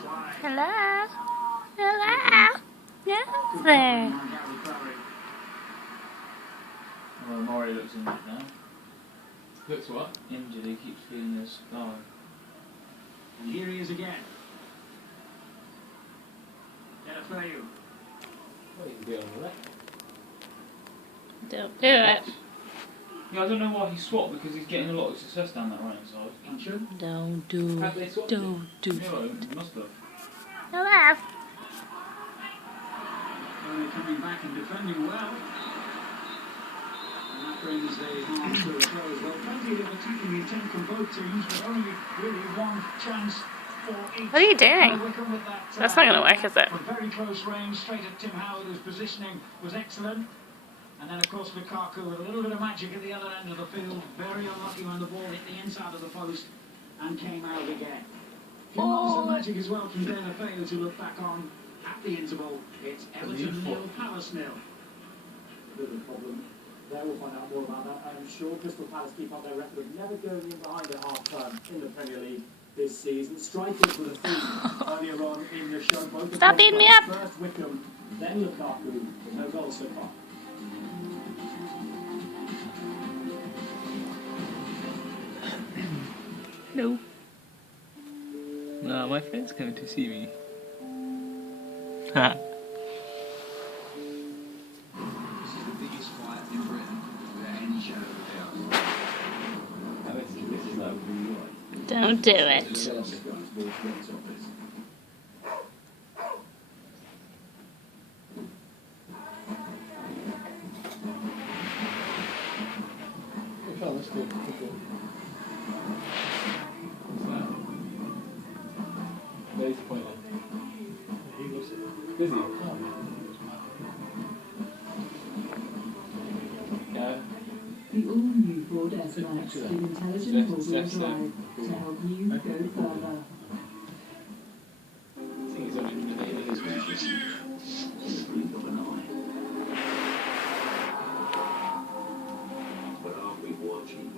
Hello? Hello? Yes there. Well, Maury looks injured now. Looks what? Injured, he keeps feeling this scar. And here he is again. Delafeu. Well, he can be on the left. Don't do it. Yeah, I don't know why he swapped, because he's getting a lot of success down that right hand side. Don't do Have they it. swapped Don't do it? Yeah, it. they must have. Hello? They're coming back and defending well. And that brings the half to a close. Well, plenty of attacking intent from both teams, but only really one chance for each. What are you doing? With that, That's not going to work, is it? from very close range, straight at Tim Howard, whose positioning was excellent. And then, of course, Lukaku with a little bit of magic at the other end of the field. Very unlucky when the ball hit the inside of the post and came out again. A few moments of magic as well from Delafeu to look back on at the interval. It's Everton 0, Palace 0. Bit of a problem there. We'll find out more about that. I'm sure Crystal Palace keep up their record of never going in behind at half-time in the Premier League this season. Strikers with a theme earlier on in the show. Both Stop beating me up! First Wickham, then Lukaku, with no goals so far. No. No, my friend's coming to see me. Ha. This is the biggest fight in Britain without any shadow of a doubt. Don't do it. Very disappointed. He was busy. Yeah. The all-new Ford S-Max with intelligent all-wheel drive to help you go further. I think he's only in the name of his But are we watching?